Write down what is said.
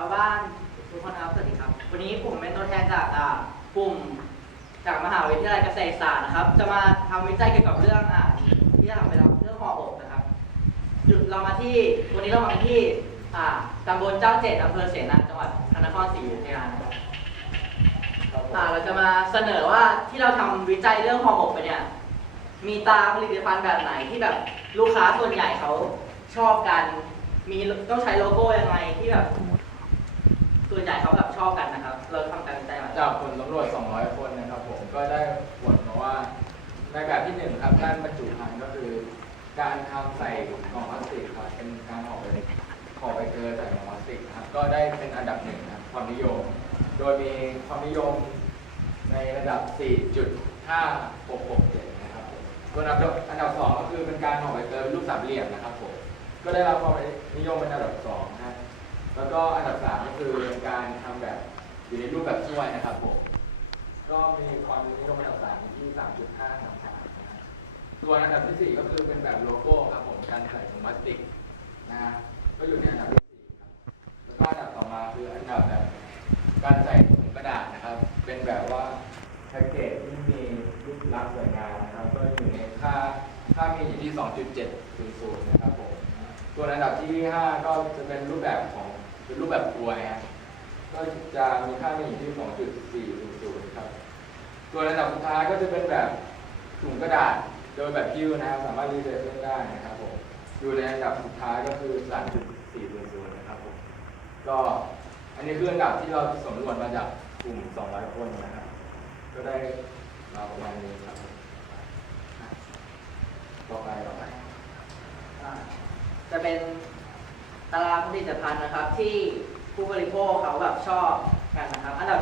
าวบ้านทุกคนครับ สวัสดีครับ วันนี้ผมเป็นตัวแทนจากอ่ากลุ่มจากมหาวิทยาลัยเกษตรศาสตร์นะครับ จะมาทำวิจัยเกี่ยวกับเรื่องอ่าที่ทำไปแล้วเรื่องห่ออบนะครับหยุดเรามาที่วันนี้เรามาที่อ่าตำบลเจ้าเจ็ดอำเภอเสนาจังหวัดพระนครศรีอยุธยานะครับอ่าเราจะมาเสนอว่าที่เราทำวิจัยเรื่องห่อหมกไปเนี่ย มีตราผลิตภัณฑ์แบบไหนที่แบบลูกค้าส่วนใหญ่เขาชอบกัน มีต้องใช้โลโก้ยังไงที่แบบส่วนใหญ่เขาแบบช อกันนะครับ เราทำการวิจัยมาจากผลสำรวจ 200 คนนะครับผม ก็ได้ผลมาว่าในแบบที่หนึ่งครับด้านบรรจุภัณฑ์ก็คือ การทำใส่กล่องพลาสติกครับเป็นการห่อไปห่อไปเกลือใส่กล่องพลาสติกครับ ก็ได้เป็นอันดับหนึ่งนะครับความนิยม โดยมีความนิยมในระดับ 4.5667 นะครับผมส่วนอันดับอันดับสองก็คือเป็นการห่อใบเตยเป็นรูปสามเหลี่ยมนะครับผม ก็ได้รับความนิยมเป็นอันดับสองนะครับแล้วก็อันดับสามก็คือการทำแบบ อยู่ในรูปแบบถ้วยนะครับผมก็มีความนิยมอันดับสามอยู่ที่สามจุดห้าสามสามนะครับส่วอันดับที่สี่ก็คือเป็นแบบโลโก้ครับผมการใส่ถุงพลาสติกนะก็อยู่ในอันดับที่สี่ครับแล้วก็อันดับต่อมาคืออันดับแบบการใส่ถุงกระดาษนะครับ เป็นแบบว่าแพ็กเกจที่มีรูปลักษณ์สวยงามนะครับก็อยู่ในค่าค่ามีอยู่ที่ 2.700นะครับผมส่วอันดับที่ 5 ก็จะเป็นรูปแบบของเป็นรูปแบบกลวยฮะ ก็จะมีค่ามีอยู่ที่ 2.400 ครับส่วนอันดับสุดท้ายก็จะเป็นแบบถุงกระดาษ โดยแบบคิ้วนะครับ สามารถรีไซเคิลได้นะครับผม อยู่ในอันดับสุดท้ายก็คือ 3.400 นะครับผม ก็อันนี้คืออันดับที่เราสำรวจมาจากกลุ่ม 200 คนนะครับ ก็ได้มาประมาณนี้ครับ ต่อไปต่อไป จะเป็นตารางผลิตภัณฑ์นะครับที่ ผู้บริโภคเขาแบบชอบกันนะครับอันดับ